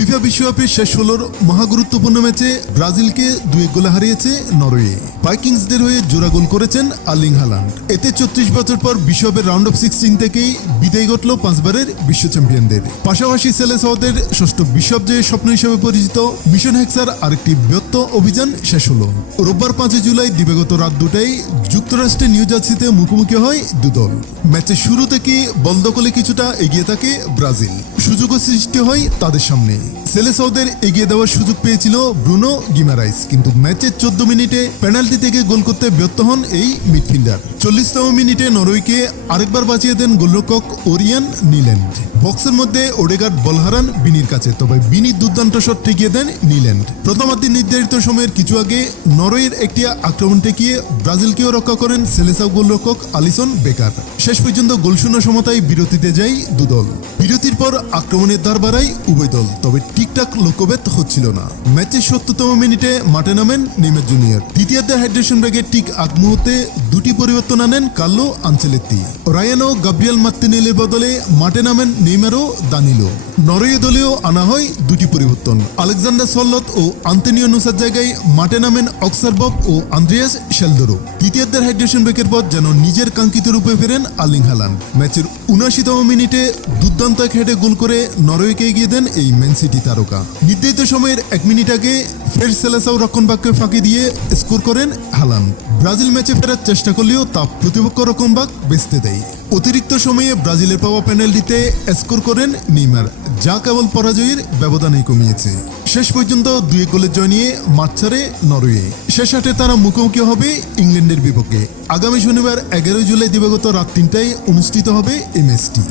FIFA বিশ্বকাপের শেষ 16-র মহাগুরুত্বপূর্ণ ম্যাচে ব্রাজিলকে 2-1 গোলে হারিয়েছে নরওয়ে। ভাইকিংসদের হয়ে জোড়া গোল করেছেন আর্লিং হালান্ড। এতে 34 বছর পর বিশ্বকাপের রাউন্ড অফ 16 থেকেই বিদায় ঘটল 5 বারের বিশ্ব চ্যাম্পিয়নদের। পাশাপাশি সেলেসাওদের ষষ্ঠ বিশ্বকাপ জয়ের স্বপ্ন হিসেবে পরিচিত মিশন হেক্সার আরেকটি বৃহত্ত অভিযান শেষ হলো। রোববার 5 জুলাই দিবাগত রাত 2টায় যুক্তরাষ্ট্রের নিউ জার্সিতে মুখোমুখি হয় দুদল। ম্যাচের শুরু থেকে বল দখলে কিছুটা এগিয়ে থাকে ব্রাজিল। সুযোগও সৃষ্টি হয় তাদের সামনে। সেলেসাওদের এগিয়ে দেওয়ার সুযোগ পেয়েছিল ব্রুনো গিমারাইস, কিন্তু ম্যাচের 14 মিনিটে পেনাল্টি থেকে গোল করতে ব্যর্থ হন এই মিডফিল্ডার। 40তম মিনিটে নরওয়েকে আরেকবার বাঁচিয়ে দেন গোলরক্ষক ওরিয়ান নিল্যান্ড। বক্সের মধ্যে ওডেগার্ড বল হারান বিনির কাছে, তবে বিনি দুর্দান্ত শট ঠেকিয়ে দেন নিল্যান্ড। প্রথমার্ধের নির্ধারিত সময়ের কিছু আগে নরওয়ের একটি আক্রমণ ঠেকিয়ে ব্রাজিলকেও রক্ষা করেন সেলেসাও গোলরক্ষক আলিসন বেকার। শেষ পর্যন্ত গোলশূন্য সমতায় বিরতিতে যায় দুদল। বিরতির পর আক্রমণের ধার বাড়ায় উভয় দল, তবে ঠিকঠাক লক্ষ্যভেদ হচ্ছিল না। ম্যাচের 70তম মিনিটে মাঠে নামেন নেইমার জুনিয়র। দ্বিতীয়ার্ধে হাইড্রেশন ব্রেকের ঠিক আগ মুহূর্তে দুটি পরিবর্তন আনেন কার্লো আনচেলত্তি। রায়ান ও গাব্রিয়েল মার্তিনেলির বদলে মাঠে নামেন নেইমার ও দানিলো। নরওয়ে দলেও আনা হয় দুটি পরিবর্তন। আলেকজান্ডার সল্লত ও আন্তোনিও নুসার জায়গায় মাঠে নামেন অক্সারবব ও আন্দ্রেয়াস শেলদরো। দ্বিতীয়ার্ধের হাইড্রেশন ব্রেকের পর যেন নিজের কাঙ্ক্ষিত রূপে ফেরেন আর্লিং হালান্ড। ম্যাচের 79তম মিনিটে দুর্দান্ত এক হেডে গোল করে নরওয়েকে এগিয়ে দেন এই ম্যান সিটি তারকা। নির্ধারিত সময়ের 1 মিনিট আগে ফের সেলেসাও রক্ষণভাগকে ফাঁকি দিয়ে স্কোর করেন হালান্ড। ব্রাজিল ম্যাচে ফেরার চেষ্টা করলেও তা প্রতিপক্ষ রক্ষণভাগ বেচতে দেয়। অতিরিক্ত সময়ে ব্রাজিলের পাওয়া পেনাল্টিতে স্কোর করেন নেইমার, যা কেবল পরাজয়ের ব্যবধানেই কমিয়েছে। শেষ পর্যন্ত 2-1 গোলের জয় নিয়ে মাঠ ছাড়ে নরওয়ে। শেষ আটে তারা মুখোমুখি হবে ইংল্যান্ডের বিপক্ষে। আগামী শনিবার 11 জুলাই দিবাগত রাত 3টায় অনুষ্ঠিত হবে এই ম্যাচটি।